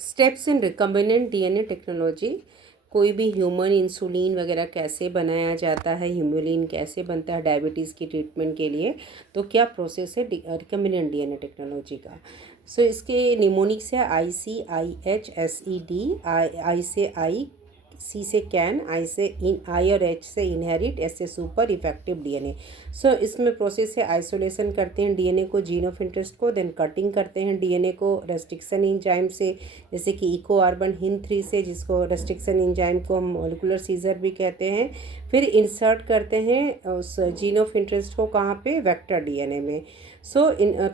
Steps in recombinant DNA technology. कोई भी human insulin वगैरह कैसे बनाया जाता है, ह्यूमुलिन कैसे बनता है डायबिटीज़ की ट्रीटमेंट के लिए, तो क्या प्रोसेस है रिकम्बिनेंट डीएनए टेक्नोलॉजी का। सो इसके निमोनिक्स है ICIHSED। आई से आई, सी से कैन, आई से इन, आई और एच से इनहेरिट, एस से सुपर, इफेक्टिव डीएनए। सो इसमें प्रोसेस है आइसोलेशन करते हैं डीएनए को, जीन ऑफ इंटरेस्ट को, देन कटिंग करते हैं डीएनए को रेस्ट्रिक्शन इंजाइम से, जैसे कि इको अर्बन हिन 3 से, जिसको रेस्ट्रिक्शन इंजाइम को हम मॉलिकुलर सीजर भी कहते हैं। फिर इंसर्ट करते हैं उस जीन ऑफ इंटरेस्ट को कहाँ पे, वेक्टर डीएनए में।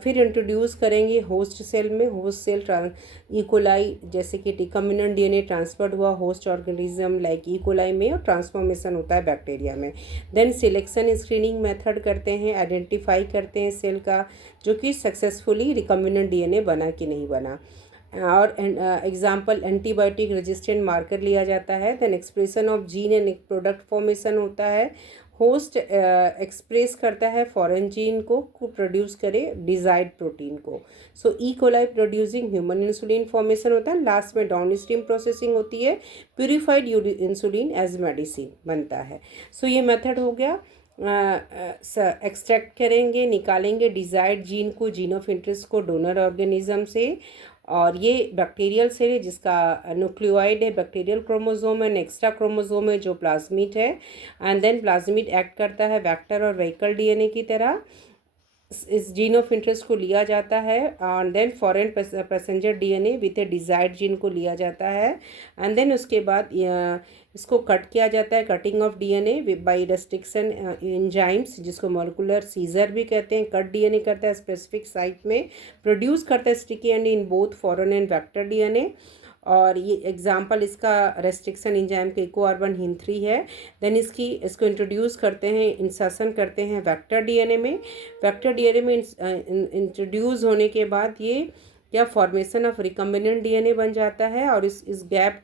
फिर इंट्रोड्यूस करेंगे होस्ट सेल में, होस्ट सेल इकोलाई, जैसे कि रिकम्बिनेंट डीएनए ट्रांसफर्ड हुआ होस्ट ऑर्गेनिज्म लाइक इकोलाई में और ट्रांसफॉर्मेशन होता है बैक्टीरिया में। देन सिलेक्शन स्क्रीनिंग मेथड करते हैं, आइडेंटिफाई करते हैं सेल का जो कि सक्सेसफुली रिकम्बिनेंट डीएनए बना कि नहीं बना। और एग्जाम्पल एंटीबायोटिक रेजिस्टेंट मार्कर लिया जाता है। Then expression of gene and product formation होता है। होस्ट एक्सप्रेस करता है फॉरेन जीन को प्रोड्यूस करे डिजायर्ड प्रोटीन को। So E coli producing human insulin formation होता है। लास्ट में डाउन स्ट्रीम प्रोसेसिंग होती है, प्यूरिफाइड इंसुलिन एज मेडिसिन बनता है। सो ये मेथड हो गया। एक्सट्रैक्ट करेंगे, निकालेंगे डिजायर्ड जीन को, जीन ऑफ इंटरेस्ट को डोनर ऑर्गेनिज्म से। और ये बैक्टीरियल सेल है जिसका न्यूक्लियोइड है bacterial chromosome and extra chromosome है जो प्लाज्मिड है। एंड देन प्लाज्मिड एक्ट करता है वेक्टर और व्हीकल डीएनए की तरह। इस जीन ऑफ इंटरेस्ट को लिया जाता है and then foreign passenger DNA with a desired gene को लिया जाता है। एंड देन उसके बाद इसको कट किया जाता है, cutting of DNA by restriction enzymes, जिसको मॉलिकुलर सीजर भी कहते हैं। कट डीएनए करता है स्पेसिफिक साइट में, प्रोड्यूस करता है sticky and in both foreign and vector DNA. और ये एग्जाम्पल इसका रेस्ट्रिक्शन इंजाइम के इको अर्बन हिन 3 है। देन इसको इंट्रोड्यूस करते हैं, इंसर्शन करते हैं वेक्टर डीएनए में। वेक्टर डीएनए में इंट्रोड्यूस होने के बाद ये क्या फॉर्मेशन ऑफ रिकम्बिनेंट डीएनए बन जाता है और इस गैप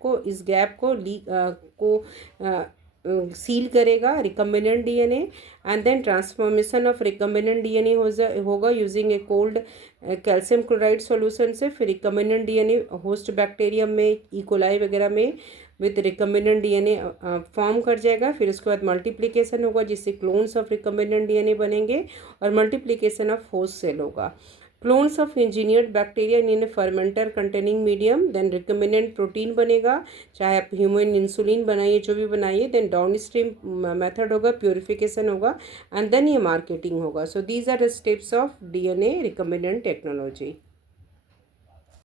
को सील करेगा recombinant DNA. And then transformation of recombinant DNA होगा using a cold calcium chloride solution से। फिर रिकम्बिनेंट डीएनए होस्ट बैक्टीरियम में, इकोलाई वगैरह में विद रिकम्बिनेंट डीएनए फॉर्म कर जाएगा। फिर उसके बाद मल्टीप्लिकेशन होगा जिससे क्लोन्स ऑफ रिकम्बिनेंट डीएनए बनेंगे और मल्टीप्लिकेशन ऑफ होस्ट सेल होगा। Clones of engineered bacteria in a fermenter containing medium, then recombinant protein बनेगा, चाहे आप ह्यूमन इंसुलिन बनाइए जो भी बनाइए। देन डाउन स्ट्रीम मेथड होगा, प्योरिफिकेशन होगा एंड देन ये मार्केटिंग होगा। So these are the steps of DNA recombinant technology.